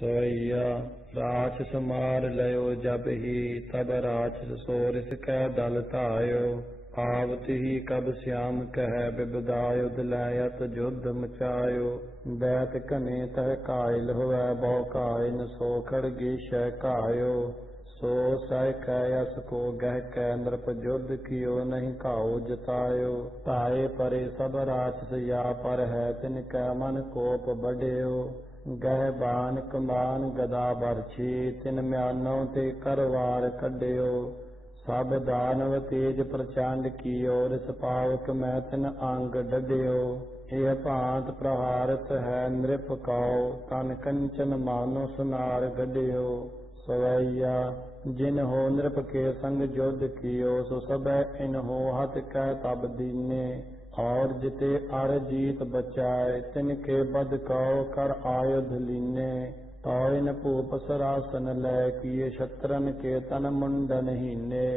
सोइया राक्षस मार लयो जब ही, तब राक्षस सोरिस कै दल धायो। आवत ही कब श्याम कह बिबदायुध लयत युद्ध मचायो। दैत कने तह कायल होवै बहु कायन, सो खड़गी शह कायो। सो सह कैस को गह कै नृप युद्ध कियो, नहीं काऊ जतायो। ताए परे सब राक्षस या पर है, तिनकै मन कोप बढ़ियो। गह बान कमान गदा बरछी, तिन म्यानो ते करवार कढियो। सब दानव तेज प्रचंड कियो, रिस पावक मैं तिन अंग डढियो। यह भांत प्रहारत है नृप कौ, तन कंचन मानो सुनार गढियो। सवैया जिन हो नृप के संग युद्ध कियो, सो सब इन्हो हत कै तब दीने। और जिते अर जीत बचाए, तिनके बद कौ कर आयुध लीने। तौन भूप सरासन लै किए, शत्रन के तन मुंडन हीने।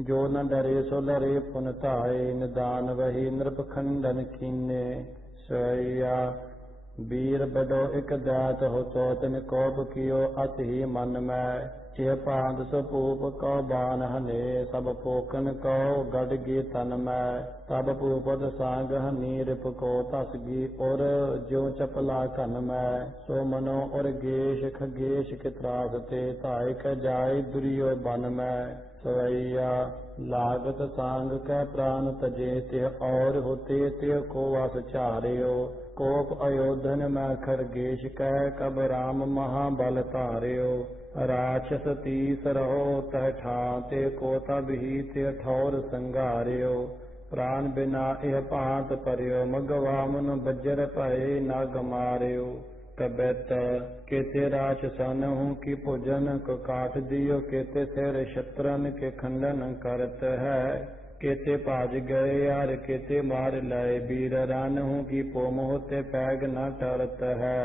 जो न डरे सो लरे पुन ताए, निदान वही नृप खंडन कीने। सैया वीर बडो एक दैत हो तो, तिन कोप कियो अति ही मन में। ये भांत सपूप कौ बान हने, सब पोकन कौ गढ़गी तन में। तब भूपत सांग हनी रिप को, तसगी और ज्यो चपला कन में। सो मनो और गेश खगेश के त्रास ते, ताय क जाय दुरियो बन में। सवैया लागत सांग कै प्राण तजे, ते और होते ते को वस चारियो। कोप अयोधन में खरगेश कै, कब राम महाबल तारियो। राक्षस तीस रहो तह ठाते, को तब ही ते ठौर संगारियो। प्राण बिना यह भांत परियो, मगवा मन बज्र भय नग मारियो। कबैत केते राक्षसन हूँ की भोजन को काट दियो, केते सिर शत्रन के खंडन करत है। केते भाज गए यार केते मार लाए, वीर रन हूँ की पोम होते पैग न टरत है।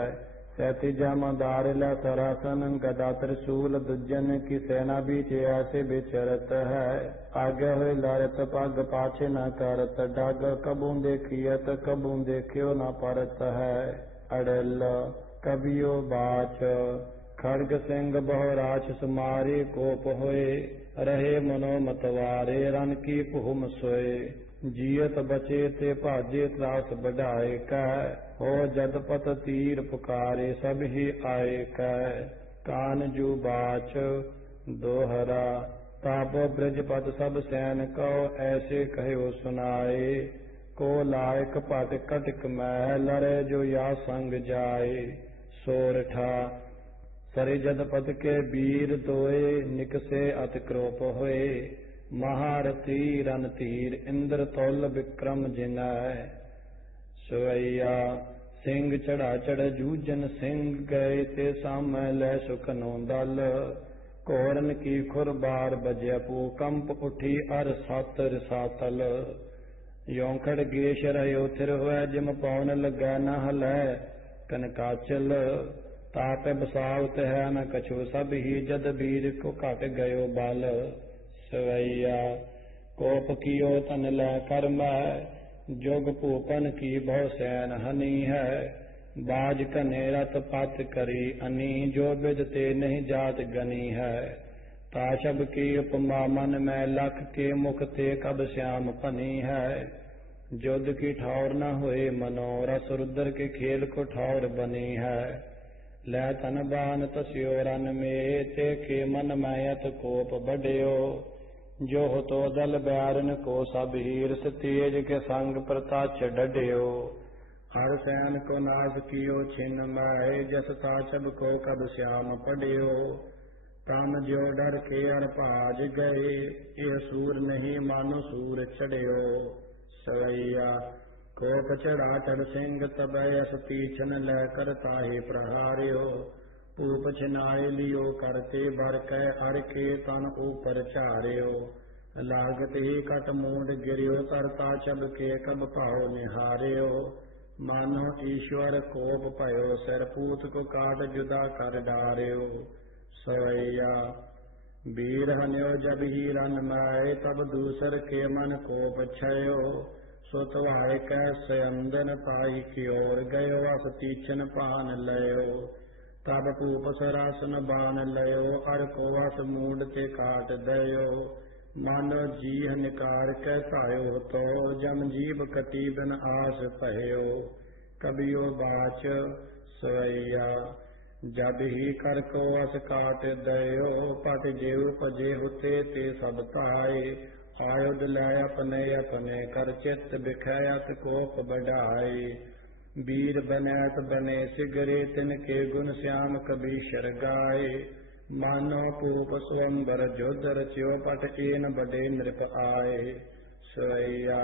सैति जमदार ला सरासन, गदा त्रिशूल दुजन की सेना बीच ऐसे विचरत है। आगे हुए लड़त पग पाछे न करत, डग कबू देखियत कबू देखियो न परत है। अड़ल कबियो बाच खड़ग सिंह बहु राक्षस मारे, कोप होए रहे मनो मतवारे। रन की पुहुम सोए जियत बचे, ते भाजे त्रास बढ़ाए। कह हो जदपत तीर पुकारे, सब ही आए कह। कान जू बाच दोहरा तापो ब्रजपत सब सैन को, ऐसे कहो सुनाए। को लायक पट कटक में, लड़े जो या संग जाए। सोरठा सरि जदपत के वीर दोए, निकसे अति क्रोप होए। महारथी रणधीर इंद्र तुल विक्रम जिनय। सवैया सिंह चढ़ा चढ़ जूझन, सिंह गए ते साम लै सुखनो दल। कोरन की खुर बार बजय, भूकंप उठी अर सत रिसातल। यों खड़गेश रह्यो थिर हुए, जिम पौन लगै न हलै कनकाचल। ताप बसावत है न कछु, सब ही जद वीर को घट गयो बल। सवैया कोप कियो तन लै कर मैं, जोग भूपन की बहु सैन हनी है। बाज कने रत पत करी अनी, जो बिदते नहीं जात गनी है। ताशब की उपमा मन में, लख के मुख ते कब श्याम फनी है। युद्ध की ठौर न हुए मनो, रस रुद्र के खेल को ठौर बनी है। लै तन बान तस्यो रन में, ते के मन में यत कोप बढ़ियो। जो हो तो दल बैरन को, सब हीर तेज के संग प्रताच डढियो। हर सैन को नाश कियो छिन्न माए, जस ताचब को कब श्याम पढ़ियो। तम जो डर के अर भाज गए, यह सूर नहीं मानो सूर चढ़ियो। सवैया कोप चढ़ा चढ़ सिंह, तब यस तीछन लै कर ताहि प्रहारियो। भूप छिनाए लियो करते बर कै, अर के तन ऊपर चारियो। लागत ही कट मूंड गिरियो, तरता चब के कब पाओ निहारियो। मानो ईश्वर कोप भयो, सिर पूत को काट जुदा कर डारियो। सवैया वीर हन्यो जब ही रन माए, तब दूसर के मन कोप छयो। सो तवाय कै सयंदन पाई की ओर, गयो अस तीछन पान लयो। तब पूप सरासन बान लयो, अर कोवत मूड ते काट दयो। मानो जीह निकार कै तायो तो, जम जीव कटी बिन आस पहयो। कबियो बाच सवैया, जब ही कर को अस काट दयो। पट जेऊ पजे होते ते सब ताए, आयुध लय अपने अपने कर चित बिखयत कोप बढ़ाए। वीर बनैत बने सिगरे तिनके गुण श्याम कबीशर गाए। मानो पूप स्वंबर जोध रच्यो, पट एन बड़े नृप आए। सवैया,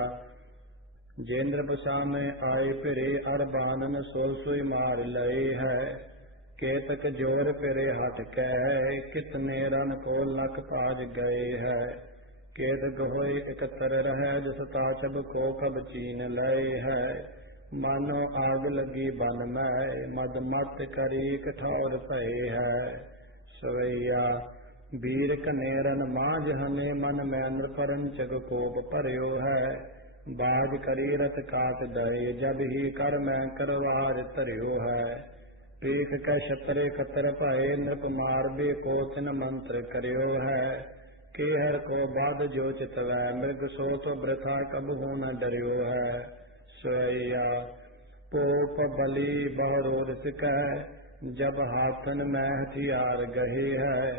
जे नृप सामे आए फिरे, अर बानन सो सुई मार लए है। केतक जोर फिरे हट कह, कितने रन को लख ताज गए है। केतक होय एकतर रह, जस ताचब को कब चीन लए है। मानो आग लगी बन में, मद मत करी कठोर भय है। सवैया, वीर कनेरन मांझ हने, मन में नृपरंचक कोप भर्यो है। बाज करी रथ काट दए, जब ही कर में करवार धर्यो है। पीख कै छतरे कतर भय, नृप मारबे को तिन मंत्र करयो है। केहर को बाध जो चितवै, मृग सो तो वृथा कबहू न डर्यो है। सवैया, पोप बलि बहुरोर कह, जब हाथन में हथियार गहे है।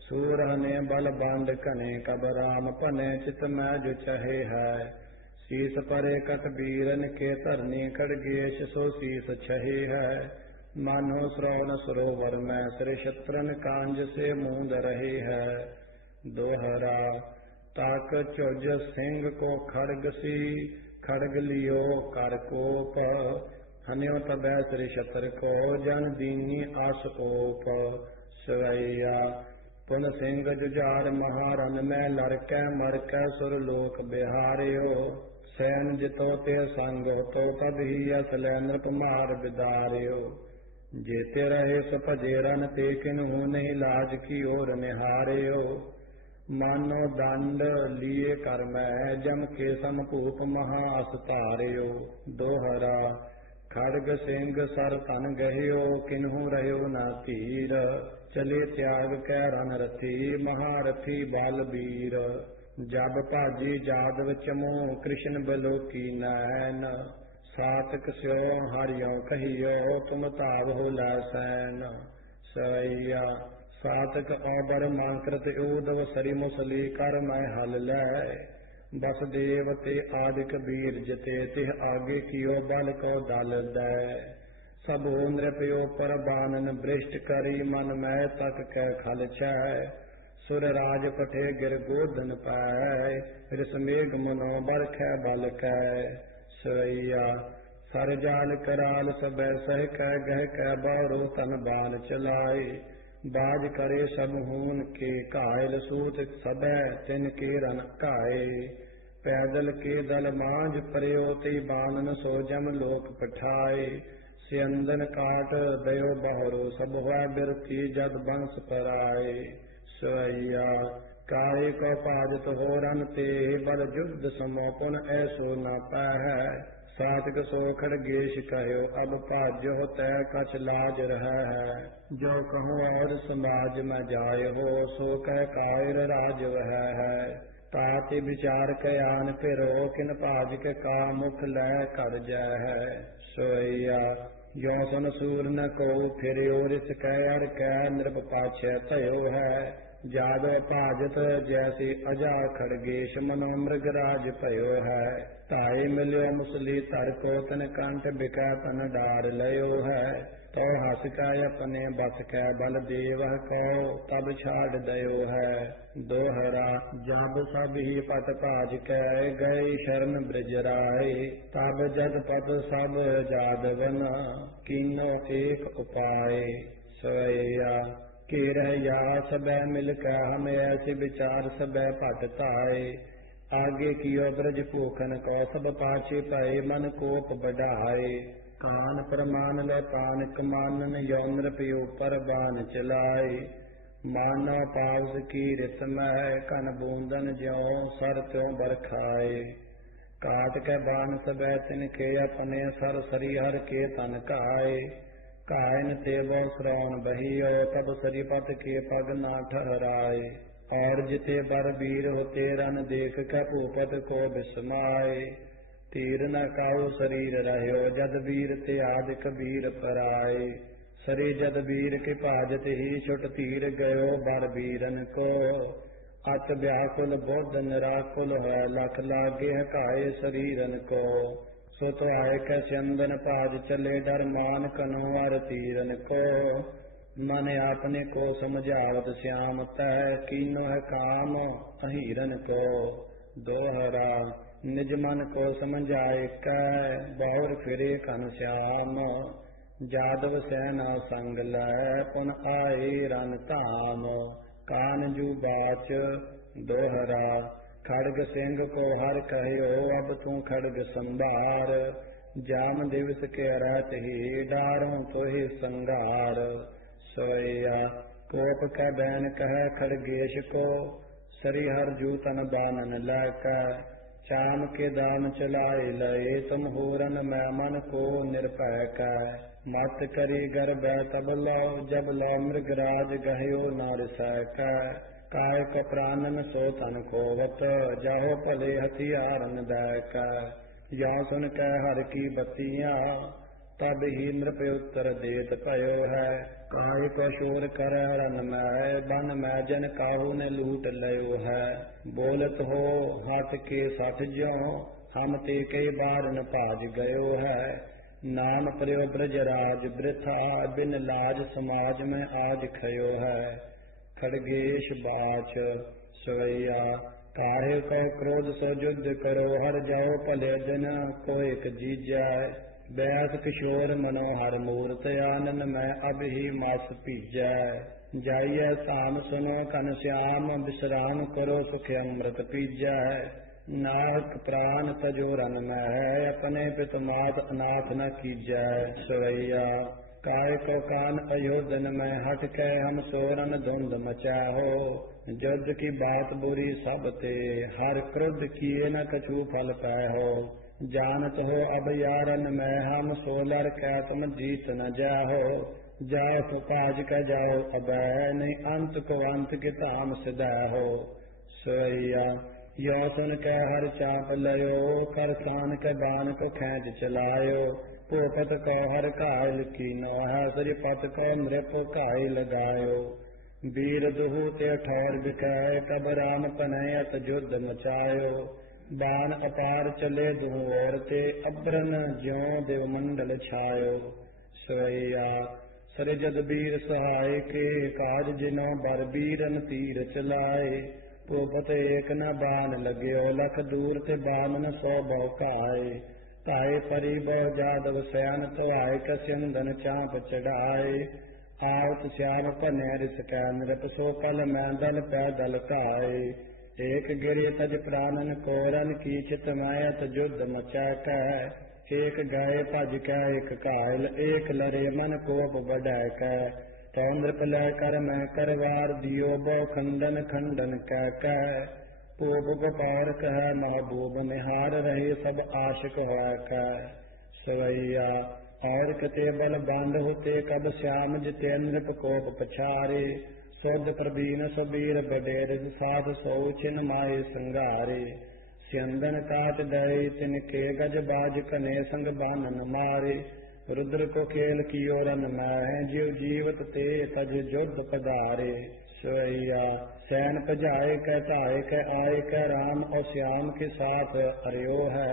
सूर ने बल बांड कने, कब राम पने चित में जो चहे है। शीस परे कट बीरन के, धरनी खड़गेश सो शीस छहे है। मानो श्रवण सरोवर में, श्री शत्रन कांज से मूंद रहे है। दोहरा, ताक चुज सिंह को खड़ग सी, खड़ग लियो कर कोप। हन्यो तबै श्री शत्र को, जन दीनी आस ओप। सवैया, पुन सिंह जुझार महारन में, लड़कै मरकै सुरलोक बिहार्यो। सैन जितो ते संग तो, तब ही असलै नृप मार बिदार्यो। जेते रहे सो भजे रन ते, किन्हू नहीं लाज की ओर निहार्यो। मानो दंड लिए कर मैं, जम के सम भूप महाअस धार्यो। दोहरा, खड़ग सिंह सर तन गहियो, किन्हू रह्यो न धीर। चले त्याग कै रन रथी, महारथी बालवीर। जब भाजी जादव चमो, कृष्ण बलोकी नैन। सातक स्यो हरियो कहियो, तुम ताव हो लैसैन। सवैया, सातक औबर मांकृत ऊधव, सरी मुसली कर मैं हल लै। बसदेव ते आदिक वीर जिते, तिह आगे कियो बल को दल दै। सबो नृपयो पर बानन बृष्ट करी, मन में तक कै खल छै। सुर राज पठे गिर गोधन पाय, रिस मेघ मुनो बरखै बल कै। सवैया, सर जाल कराल सबै सह कै, गह कै बारो तन बान चलाए। बाज करे सब हून के घायल, सूत सबै तिन के रन घाए। पैदल के दल मांझ परयो, ती बानन सो जम लोक पठाए। सियंदन काट दयो बहरो, सब हुआ बिरथी जद बंस पर आए। सवैया, काहे को पाजत हो रन ते, बल युद्ध समो पुन ऐसो न पाहै। सातक सो खड़गेश कहो, अब भाजो तय कछ लाज रह है। जो कहूँ और समाज में जाय हो, सो कह कायर राज वह है। ताति विचार कयान फिरो, किन भाज के का मुख लै कर जय है। सोइया, यो सन सूर न को फिर रिस कैर कै, नृप पाछे तयो है। जादो भाजत जैसी अजा खड़गेश, मनो मृगराज भयो है। ताई मिल्यो मुसली तर को, तन कंठ बिकै तन डार लयो है। तो हस कै अपने बस कै, बल देव को तब छाड़ दयो है। दोहरा, जब सब ही पट भाज कै, गए शरण ब्रजराय। तब जगपत सब जादवन, कीनो एक उपाय। सोया, के रह या सबै मिलकै, हम ऐसे विचार सबै पट ताए। आगे कियो ब्रज पूखन को, सब पाछे पाए मन कोप बढ़ाए। कान प्रमाण ले पान कमानन, यो नृपयो पर बान चलाए। मानव पावस की रित मह, कन बूंदन ज्यों सर त्यों बरखाए। काट के बान सबै तिनके, अपने सर सरिहर के तन काए। कायन ते बहु श्रवण बहियो तब सरिपत के पग ना ठहराए। और जिते बर वीर होते रन देख कै भूपत को बिस्माए। तीर न काऊ शरीर रह्यो जद वीर ते आदि कबीर पराए। सरे जद वीर के पाजत ही छुट तीर गयो बर वीरन को। अत व्याकुल बोध निराकुल है लख लागे हकाए शरीरन को। सो तो आए कै चंदन पाज चले डर मान कनवर तीरन को। मन आपने को समझावत श्याम तह कीनो है काम अहीरन को। दोहरा निज मन को समझाए कै बहुर फिरे कन श्याम। जादव सेना संग लय पुन आए रन धाम। कानजू बाच दोहरा खड़ग सिंह को हर कहो अब तू खड़ग संभार। जाम दिवस के रहत ही डारों तो ही संगार। सोया कोप कै बैन कह खड़गेश को सरिहर जूतन बानन लैक। चाम के दाम चलाए लए तुम होरन मैं मन को निरपय कै। मत करी गर्भ तब लो जब लो मृगराज गह्यो नार सैक। काय को प्राणन सो तन खोवत जाहो भले हथियारन दैक। या सुन कै हर की बत्तियां तब ही नृप उत्तर देत भयो है। काय को शोर कर रन मैं बन मैं जन काहू ने लूट लयो है। बोलत हो हाथ के सठ ज्यों हम ते कई बार न भाज गयो है। नाम प्रयो ब्रजराज वृथा बिन लाज समाज में आज खयो है। खड़गेश बाच सवैया काहे को क्रोध सो युद्ध करो हर जाओ भले दिन को एक जीजय। बैस किशोर मनोहर मूर्त आनन में अब ही मास पीजै। जाइए शाम सुनो कन श्याम विश्राम करो सुख अमृत पीजै। नाहक प्राण तजो रन में है अपने पित मात अनाथ न कीजै। सवैया काय को कान अयोधन में हट के हम सोरन धुंध मचा हो। युद्ध की बात बुरी सब ते हर क्रोध किए न कछु फल पाए हो। जानत हो अब यारन में हम सोलर कै तुम जीत न जाहो। जाओ सुपाज क जाओ अब नहीं अंत को अंत के धाम सिदा हो। सोया यो सुन कै हर चाप लयो कर सान के बान को खेच चलायो। पोपत को हर कायल कीनो है सरिपत को मृप काई लगायो। वीर दुहु ते ठौर बिकै कब राम कन्हैयत युद्ध मचायो। बान अपार चले दुहु ओर ते अब्रन ज्यों देव मंडल छायो। सवैया सरे जद वीर सहाय के काज जिनो बर वीरन तीर चलाए। पोपत एक न बान लग्यो लख दूर ते बामन सौ बहुकाए। ताए परी बहु जादव सैन तो आय क सिंधन चाप चढ़ाए। आवत श्याम पने रिस कै नृप सो पल मैं दल पैदल काए। एक गिरे तज प्राणन कोरन की चित मायत युद्ध मचा कै। एक गाय भज कै एक कायल एक लरे मन कोप बढ़ै कै। तो नृप लै कर मैं करवार दियो बहु खंडन खंडन कै। पूप गोपाल कह महबूब निहार रहे सब आशिक हो कै। सवैया और कते बल बांध होते कब श्याम जिते नृप कोप पछारे। सुध प्रवीण सबीर बडेर साध सौ छिन माए संगारे। स्यंदन काट दय तिनके गज बाज कने संग बानन मारे। रुद्र को खेल कियो रन मैं जीव जीवत ते तज युद्ध पधारे। सवैया सैन पजाए कै ताए कै आए कै राम और श्याम के साथ अरियो है।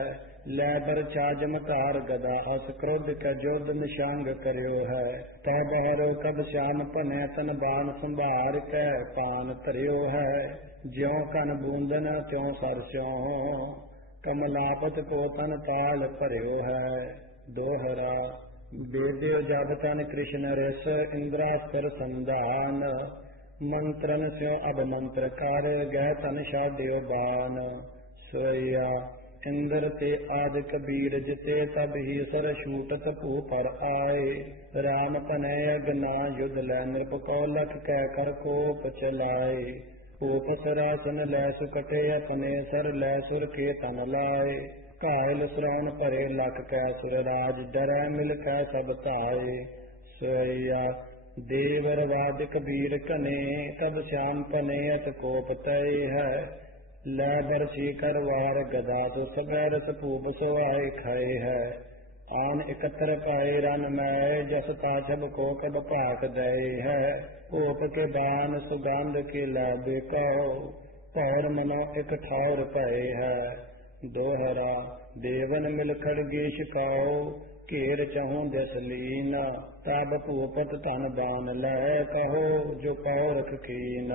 लै बर छाजम तार गदा अस क्रोध कै युद्ध निशांग करियो है। तौ बहरो कब श्याम पने तन बान संभार कै पान धरियो है। ज्यों कन बूंदन त्यों सरस्यों कमलापत को तन ताल भरियो है। दोहरा बेदियो जब तन कृष्ण रिस इंद्रास्त्र संधान। मंत्रन स्यों अब मंत्र कर गह तन छाड्यो बान। सोया इंद्र ते आदि कबीर जिते तब ही सर छूटत भू पर आए। राम कन्हैया गना युद्ध लै नृप को लख कै कर कोप चलाए। कोप सरासन लै सुकटे अपने सर लै सुर के तन लाए। कायल श्रवण परे लख कै सुर राज डरै मिल कै सब ताए। सोया देवर वाद कबीर कने तब श्याम पने अत कोप तय है लै बरसी करवार गदा तो सगैरस पूप सोआए खाए है आन एकत्र पाए रन मैं जस ताछब को कब पाक दे है भूप के दान सुगंध के लाबे कहो पौर मनो एक ठौर पए है दोहरा देवन मिल खड़गे शिकाओ घेर चहूं दस लीन तब भूपत धन दान लै कहो जो पौरख कीन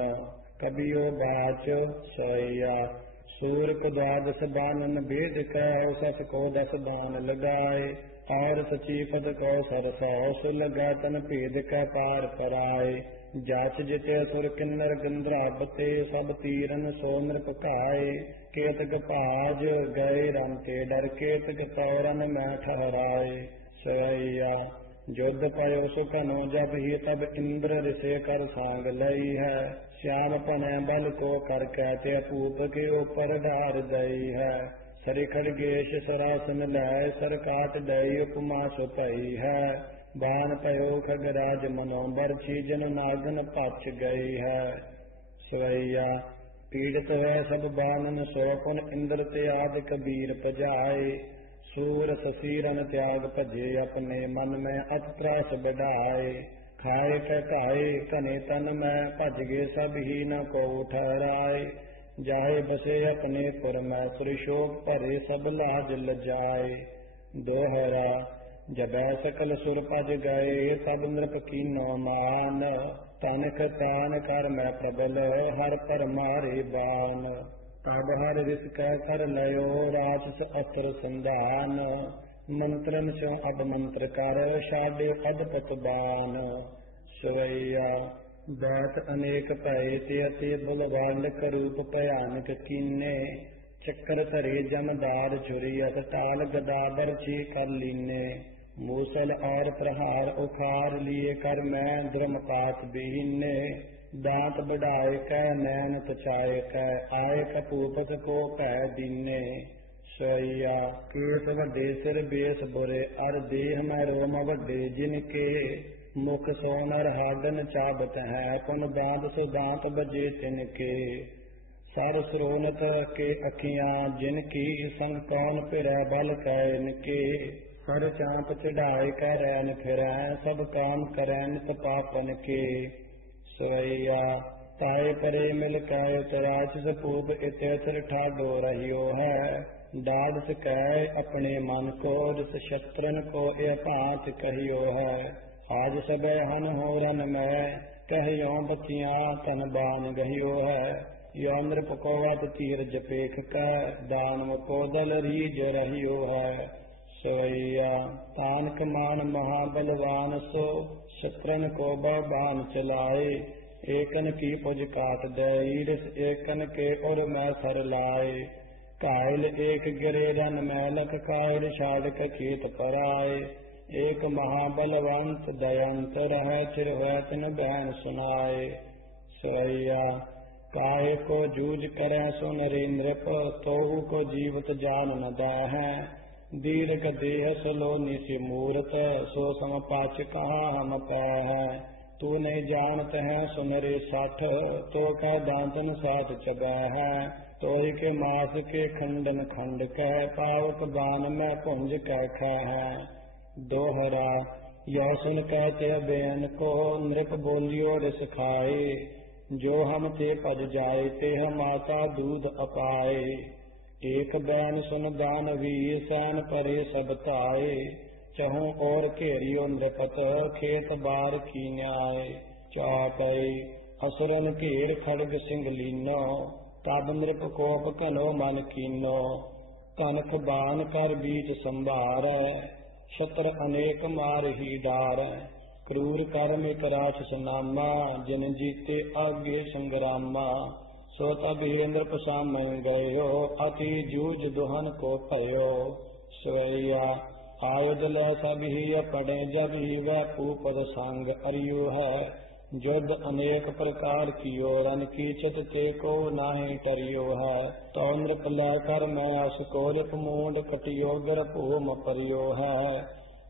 कबियो बाच सोया सूर को द्वादश बानन भेद कहो सस को 10 दान लगाए और सचीफत को सरसौ सुलगा तन भेद क पार पराए जाच जिते सुर किन्नर गंधराबते सब तीरन सो नृप खाए केतक भाज गए रमते डर केतक तौरन में ठहराए सवैया युद्ध पयो सुखनो जब ही तब इंद्र ऋषि कर सांग लई है श्याम पने बल को कर कहते पूप के ऊपर डार दई है सरि खड़गेश सरासन लय सर काट दई उपमा सुपई है बान पयो खगराज मनो बरछी जन नागन पछ गई है सवैया पीड़ित है सब बानन सो पुन इंद्र त्याग कबीर पजाए सूर ससीरन त्याग भजे अपने मन में अत त्रास बढ़ाए खाए कहकाए कने तन में भज गे सब ही न को ठहराए जाए बसे अपने पुर में पुरुषोक भरे सब लाज लजाए दोहरा जब सकल सुर पज गए तब नृप कीनो मान तनक तान कर मैं प्रबल हर पर मारे बान तब हर रिस कह कर लयो राक्षस अस्त्र संधान मंत्रन स्यों अब मंत्र कर शाडे अदपत बान सवैया बात अनेक पए ते बुलवालक रूप भयानक कीने चक्कर धरे जमदार छुरी अटाल गदा बरछी कर लीने मूसल और प्रहार उखार लिए कर मैं द्रमपात बीने दांत बढ़ाए कै नैन तचाए कै आए कपूपत को पै दीने सोया केस वड्डे सिर बेस बुरे अर देह में रोम वड्डे जिनके मुख सोनर हागन चाबत है पुन दांत सो दांत बजे तिनके सर स्रोनत के अखियां जिनकी संग कौन फिर बल कैनके सर चांप चढ़ाए करैन फिर सब काम करैन तपापन के सोया ताए परे मिल कै राक्षस पूप इतर ठाडो रहियो है डाढ़ कै अपने मन को रिस शत्रन को यह भांत कहियो है आज सब हन हो रन में कहियो बचियां तन बान गहियो है यो नृप को वत तीर जपेख कर दानव को दल रीज रहियो है सवैया तान कमान महाबलवान सो शत्रन को बान चलाए एकन की पुज काट दे एकन के उर में सर लाए कायल एक गिरे रन में लख कायल छाड़ के खेत पर आए एक महाबलवंत दयंत रह चिरवै तिन बहन सुनाए सवैया काहे को जूझ करे सो नरेंद्र तोहु को जीवत जान न दे दीर्घ देह सलोनी से मूर्त सो सम पाच कहाँ हम पै है तू नहीं जानत है सुनरे 60 तो का दांतन साथ चबा है तो ही के मास के खंडन खंड कह पावक दान में पुंज कह खा है दोहरा यो सुन कहते बेन को नृप बोलियो रिस खाए जो हम ते पज जाए ते माता दूध अपाए एक बैन सुन दानवी सैन परे सब ताए चहु और घेरियो नृपत खेत बार की न्याय चौपई असुरन घेर खड़ग सिंह लीनो तब नृप कोप कनो मन कीनो कनक बान कर बीच संभार शत्र अनेक मार ही डार क्रूर कर्म एक राक्षस नामा जिन जीते आगे संग्रामा सो तब इंद्र पसाम गयो अति जूझ दुहन को भयो स्वैया आयुध ल सब ही पड़े जब ही वह पूपद संग अरियो है युद्ध अनेक प्रकार कियो रन कीचत ते को नाहि टरियो है तो नृप लय कर मैं असको रिप मूंड कटियो गर भूम परियो है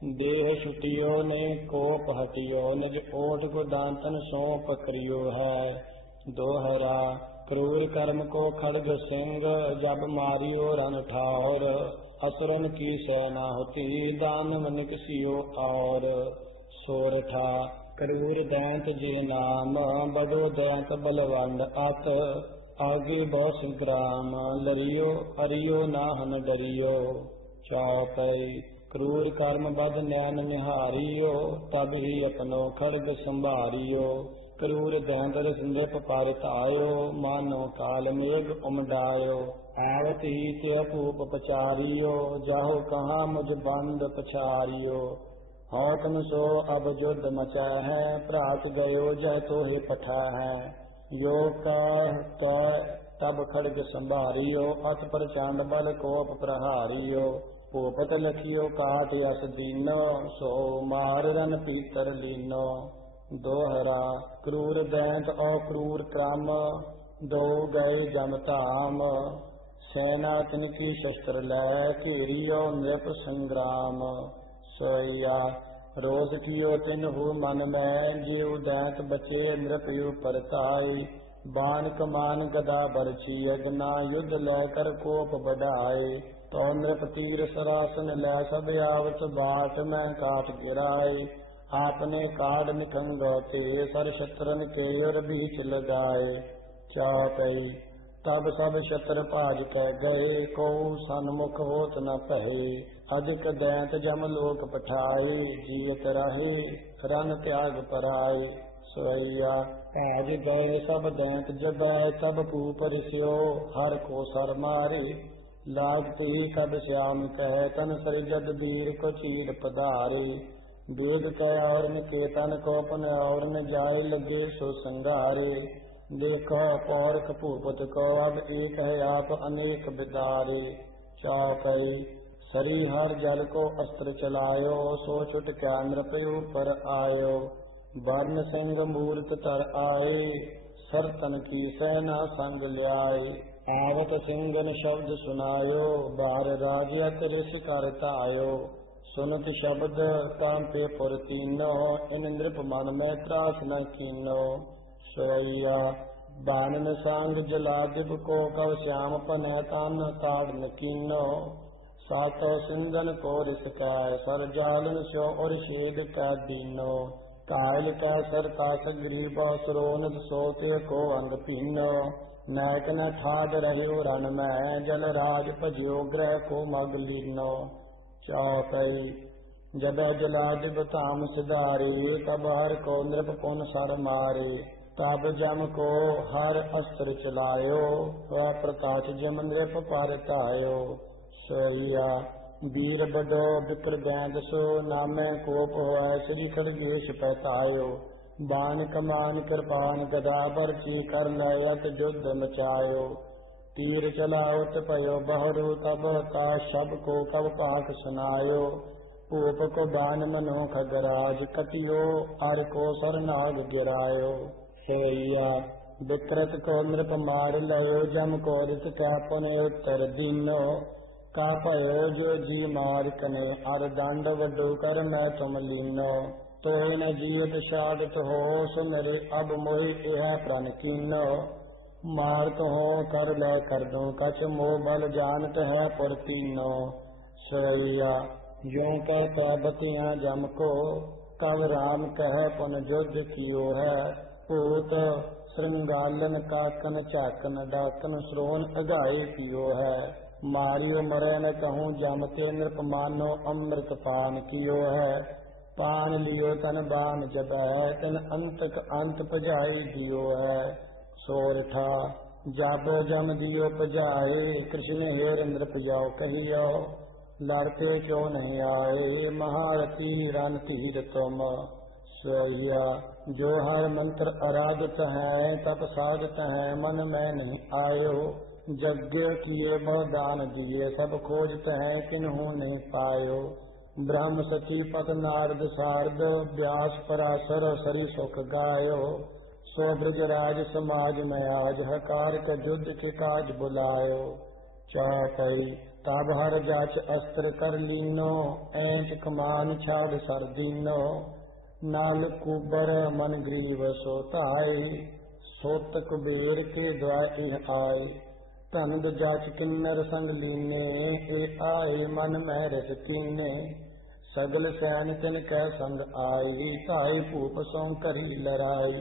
देह छुटियो ने कोप हटियो निज ओठ को दांतन सौंप करियो है। दोहरा क्रूर कर्म को खड्ग सिंह जब मारियो रन ठार। असुरन की सेना होती दानव निकसियो और। सोरठा क्रूर दैंत जे नाम बड़ो दैंत बलवंड अत। आगे बहु संग्राम लरियो अरियो नाहन डरियो। चौपई क्रूर कर्म बद नैन निहारियो तब ही अपनो खड्ग संभारियो। क्रूर दैंत नृप पर तायो मानो काल मेघ उमडायो। आवत ही ते अपूप पचारियो जाहो कहाँ मुझ बंद पछारियो। हौतन सो अब युद्ध मचा है प्रात गयो जय तो हे पठा है। यो कह तब खड्ग संभारियो अत प्रचंड बल कोप प्रहारियो। पोपत लखियो काट यस दीनो सो मार रन पीतर लीनो। दोहरा क्रूर दैंत और क्रूर क्रम दो गए जम धाम। सेना तिनकी शस्त्र लै घेरियो नृप संग्राम। सोया रोष कियो तिन्हु मन में जीव दैंत बचे नृप परताई। बान कमान गदा बरछी अग्ना युद्ध लेकर कोप बढ़ाए। तो नृप तीर सरासन लै सब आवत बाट में काट गिराए। आपने काड निकंगो ते सर शत्रन के उर बीच लगाए। चौपई तब सब शत्र भाज कै गए को सन्मुख होत न पहे। अधिक दैंत जम लोक पठाए जीवत रहे रन त्याग पराए। सोया भाज गए सब दैंत जबै तब भूप ऋषियो हर को सर मारे। लागते ही कब श्याम कह तन सरिजद वीर को चीर पधारे। वेद कह और निकेतन को पन और न जाए लगे सो संगारे। देखो पौरख भूपत को अब एक है आप अनेक बिदारे। चौपई सरी हर जल को अस्त्र चलायो सो छुट क्या नृप ऊपर आयो। वर्ण सिंह मूर्त तर आए सरतन की सेना संग ल्याए। आवत सिंगन शब्द सुनायो बार राजयत ऋषि करतायो। सुनत शब्द कांपे पुर तीनो इन नृप मन में त्रास न कीनो। सोया बानन सांग जलादिप को कव श्याम पनै तन ताड़ न कीनो। सातो सिंगन को रिस कै सर जालन स्यो और शेद कै दीनो। कायल कै सर तास ग्रीब सुरोनत सोते को अंग पीनो। नैक न ठाड रह्यो रण में जल राज भजियो ग्रह को मग लीनो। चौपई जब जलादिप धाम सिधारे तब हर को नृप पुन सर मारे। तब जम को हर अस्त्र चलायो वह प्रताच जम नृप पर तायो। सोया वीर बडो विप्र बैंद सो नामे कोप होय श्री खड्गेश पैतायो। बान कमान कृपान गदा बरछी कर लयत युद्ध मचायो। तीर चलावत पयो बहरू तब ता शब को कब पाक सुनायो। पूप को बान मनो खगराज कटियो अर को सरनाग गिरायो। सोया विकृत को नृप मार लयो जम को रित कै पुन उत्तर दीनो। का पयो जो जी मार कने अर दंड वडो कर मैं तुम लीनो। तो न जीत शादत हो सो मेरे अब मोहि यह प्रण कीनो। मारत हो कर ले कर दूं कछ मोह बल जानत है पुर तीनो। सोया यूं कहता बतिया जम को कब राम कह पुन युद्ध कियो है। पूत श्रृंगालन काकन चाकन डाकन श्रोन अगाए कियो है। मारियो मरे न कहूँ जमते नृप मानो अमृत पान कियो है। पान लियो तन बान जब है तन अंतक अंत पजाई दियो है। सोरठा जाबो जम दियो पजाए कृष्ण हेर नृप जाओ कहियो। लड़ते क्यों नहीं आए महारथी रन तीर तुम। सोया जो हर मंत्र आराधत है तप साधत है मन में नहीं आयो। यज्ञ किए बहु दान दिए सब खोजत हैं किन्हु नहीं पायो। ब्रह्म सची पत नारद शारद व्यास पराशर सरी सुख गायो। सो ब्रजराज समाज में आज हकार के युद्ध के काज बुलायो। चौपई तब हर जाच अस्त्र कर लीनो, ऐंठ कमान छाड़ सर दीनो। नाल कुबर मन ग्रीव सोताए, सोत कुबेर के द्वार इह आए। धनुद जाच किन्नर संग लीने, ए आए मन में रस कीने। सगल सैन तिन कै संग आई, ताई भूप सौ करी लड़ाई।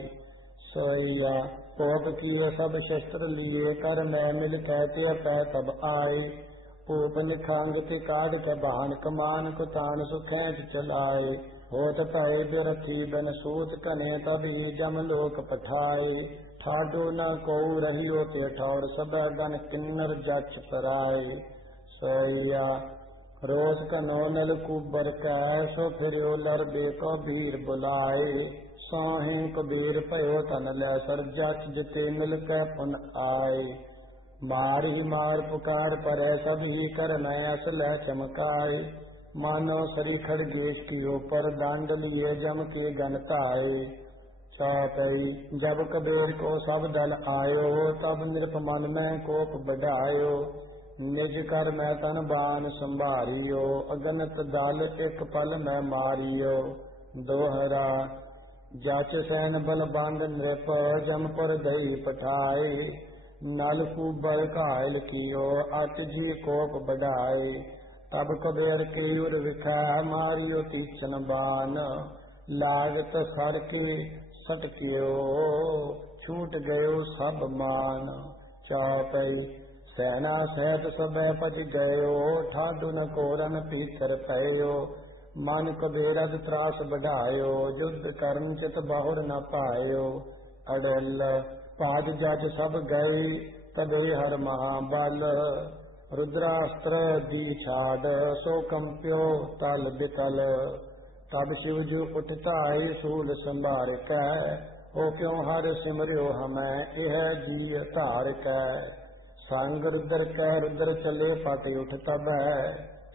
सोइया पोप किए सब शस्त्र लिए, कर मैं मिल कहते पै तब आए। भूप निखंग ते काढ़ के बहान, कमान को तान सुखेंच चलाए। होत भय बिरथी बन सूत कने, तभी जम लोक पठाए। ठाडो न को रहियो ते ठौर, सब गन किन्नर जच पराए। सोइया रोस कनो नल कुबर कै, सो फिर्यो लड़बे को वीर बुलाए। सोहि कबीर भयो तन लै सर, जच जिते मिल कै पुन आए। मार ही मार पुकार परै, सब ही कर मैं असल चमकाए। मानो सरी खड़गेश की ऊपर, दांड लिए जम के गनताए। चौपई जब कबीर को सब दल आयो, तब नृप मन में कोप बढ़ायो। निज कर मैं तन बान संभारियो, अगनत दल एक पल में मारियो। दोहरा जाच सैन बल बांध नृप, जमपुर दई पठाए। नल कुबर घायल कियो, अच जी कोप बढ़ाए। तब कबीर के उर विखै, मारियो तीक्ष्ण बाण। लागत सर के सटकियो, छूट गयो सब मान। चौपई सेना सहित सब पज गयो, ठाडु न कोरन पीतर पयो। मन कबीरद त्रास बढ़ायो, युद्ध करन चित बहुर न पायो। अड़ल पाद जज सब गए, तबे हर महाबल। रुद्रास्त्र दी छाड़, सो कंप्यो तल बितल। तब शिवजू उठताई सूल संभार कै, हो क्यों हर सिमरियो हमें, यह जी धार कै। संग रुद्र कै रुद्र चले पट उठ तब,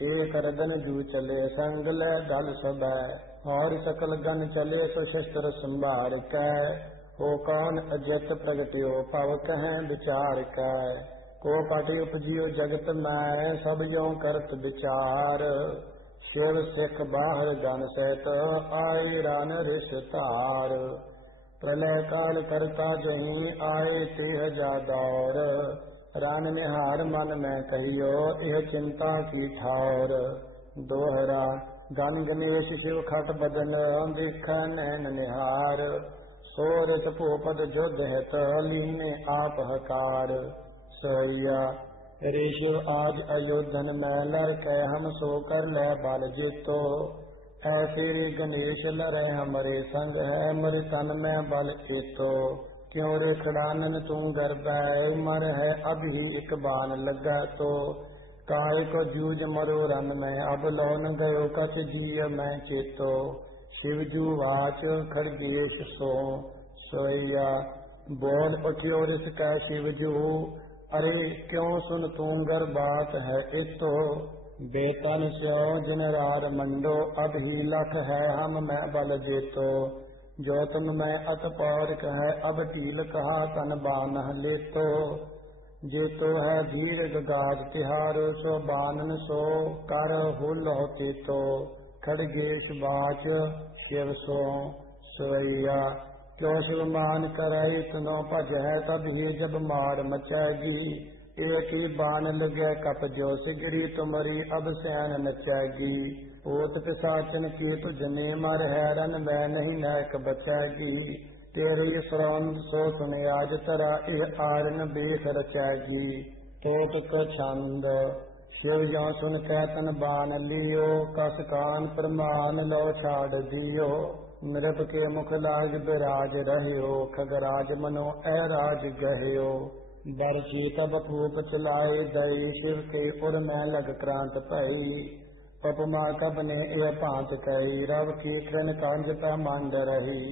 एक रदन जू चले संग ले दल सब। और सकल गन चले सो शस्त्र संभार कै, हो कौन अजत प्रगटियो पव कहें विचार कै। को पटि उपजियो जगत में, सब यों करत विचार। शिव सिख बाहर गन सहित, आए रान ऋष तार। प्रलय काल करता जहीं, आए तेह जा दौर। रान निहार मन में कहियो, यह चिंता की ठार। दोहरा गन गणेश शिव खट बदन, देख नैन निहार। सोरस भूपद जुद्ध हित, लीने आप हकार। सोइया ऋषि आज अयोधन में, लड़ कै हम सो कर ले बल जीतो। ऐसे रे गणेश लड़े हमरे संग है, मर तन में बल चेतो। क्यों रे खड़ानन तू गरबै, मर है अब ही एक बान लगा तो। काय को जूझ मरो रन में, अब लौन गयो कछ जीय मैं चेतो। शिवजू वाच खड़गेश सो, सोइया बोल उठियो ऋष कै शिवजू। अरे क्यों सुन तू गर बात है इतो। बेतन स्यो जिन रार मंडो, अब ही लख है हम मैं बल जेतो। जो तुम मैं अत पौर कह, अब टील कहा तन बानह लेतो। जेतो है दीर्घ गाज तिहारो, सो बानन सो कर हुल होते तो। खड़गेश बाच शिव सो, सोइया क्यों शिव मान करई तनो भज है, तब ही जब मार मचैगी। एक ही बान लगे कप जो सिगरी, तुमरी अब सैन नचैगी। ओत पिसाचन की तुझने मर है, रन में नहीं नायक बचैगी। तेरी श्रौंद सो सुन आज तरा, यह आरन बेख रचैगी। तोटक छंद शिव जो सुन कैतन बान लियो, कस कान प्रमाण लो छाड़ दियो। नृप के मुख लाज बिराज रहियो, खगराज मनो ऐराज गहियो। बरसी तब फूप चलाए दई, शिव के उर में लग क्रांत पई। उपमा कब ने यह भांत कही, रव की कृन कांज पै मांड रही।